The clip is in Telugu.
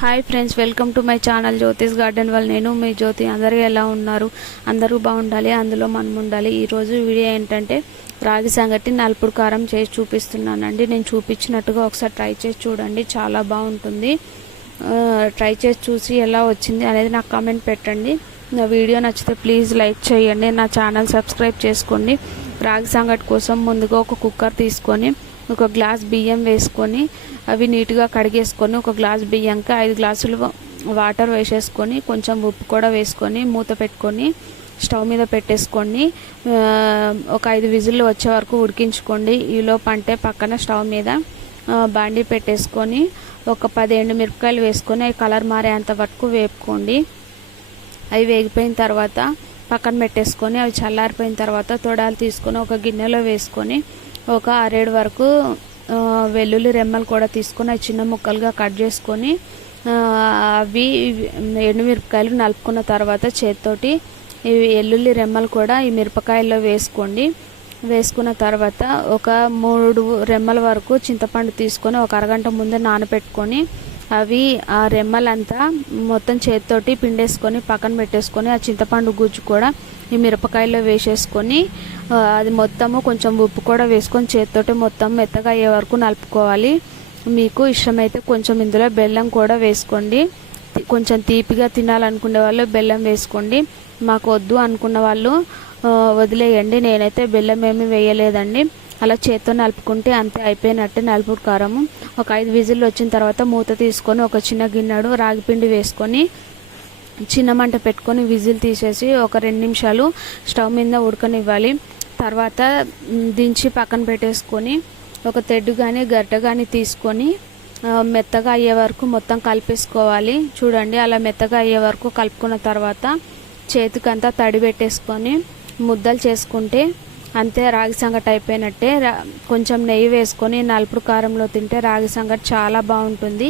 Hi friends welcome to my channel Jyotish garden వాళ్ళు నేను మీ జ్యోతి. అందరూ ఎలా ఉన్నారు? అందరూ బాగుండాలి అందులో మనం ఉండాలి. ఈరోజు వీడియో ఏంటంటే రాగి సంగటి నలుపుడు కారం చేసి చూపిస్తున్నానండి. నేను చూపించినట్టుగా ఒకసారి ట్రై చేసి చూడండి. చాలా బాగుంటుంది. ట్రై చేసి చూసి ఎలా వచ్చింది అనేది నాకు కామెంట్ పెట్టండి. నా వీడియో నచ్చితే ప్లీజ్ లైక్ చేయండి. నా ఛానల్ సబ్స్క్రైబ్ చేసుకోండి. రాగి సంగటి కోసం ముందుగా ఒక కుక్కర్ తీసుకొని ఒక గ్లాస్ బియ్యం వేసుకొని అవి నీట్గా కడిగేసుకొని ఒక గ్లాస్ బియ్యంకి ఐదు గ్లాసులు వాటర్ వేసేసుకొని కొంచెం ఉప్పు కూడా వేసుకొని మూత పెట్టుకొని స్టవ్ మీద పెట్టేసుకోండి ఒక ఐదు విజిల్లు వచ్చే వరకు ఉడికించుకోండి. ఈలోపు అంటే పక్కన స్టవ్ మీద బాండి పెట్టేసుకొని ఒక పది మిరపకాయలు వేసుకొని అవి కలర్ మారేంత వరకు వేపుకోండి. అవి వేగిపోయిన తర్వాత పక్కన పెట్టేసుకొని అవి చల్లారిపోయిన తర్వాత తొడాలు తీసుకొని ఒక గిన్నెలో వేసుకొని ఒక అరేడు వరకు వెల్లుల్లి రెమ్మలు కూడా తీసుకొని అవి చిన్న ముక్కలుగా కట్ చేసుకొని అవి ఎండుమిరపకాయలు నలుపుకున్న తర్వాత చేతితోటి ఇవి వెల్లుల్లి రెమ్మలు కూడా ఈ మిరపకాయల్లో వేసుకోండి. వేసుకున్న తర్వాత ఒక మూడు రెమ్మల వరకు చింతపండు తీసుకొని ఒక అరగంట ముందే నానబెట్టుకొని అవి ఆ రెమ్మలంతా మొత్తం చేతితోటి పిండేసుకొని పక్కన పెట్టేసుకొని ఆ చింతపండు గుజ్జు కూడా ఈ మిరపకాయలో వేసేసుకొని అది మొత్తము కొంచెం ఉప్పు కూడా వేసుకొని చేతితోటి మొత్తం మెత్తగా అయ్యే వరకు నలుపుకోవాలి. మీకు ఇష్టమైతే కొంచెం ఇందులో బెల్లం కూడా వేసుకోండి. తి- కొంచెం తీపిగా తినాలనుకునే వాళ్ళు బెల్లం వేసుకోండి. మాకు వద్దు అనుకున్న వాళ్ళు వదిలేయండి. నేనైతే బెల్లం ఏమీ వేయలేదండి. అలా చేత్తో నలుపుకుంటే అంతే అయిపోయినట్టే నలుపుడు కారము. ఒక ఐదు విజిల్లు వచ్చిన తర్వాత మూత తీసుకొని ఒక చిన్న గిన్నెడు రాగిపిండి వేసుకొని చిన్న మంట పెట్టుకొని విజిల్ తీసేసి ఒక రెండు నిమిషాలు స్టవ్ మీద ఉడకనివ్వాలి. తర్వాత దించి పక్కన పెట్టేసుకొని ఒక తెడ్డు కానీ గరిట కానీ తీసుకొని మెత్తగా అయ్యే వరకు మొత్తం కలిపేసుకోవాలి. చూడండి అలా మెత్తగా అయ్యే వరకు కలుపుకున్న తర్వాత చేతికంతా తడి పెట్టేసుకొని ముద్దలు చేసుకుంటే అంతే రాగి సంగటి అయిపోయినట్టే. కొంచెం నెయ్యి వేసుకొని నలుపుడు కారంలో తింటే రాగి సంగటి చాలా బాగుంటుంది.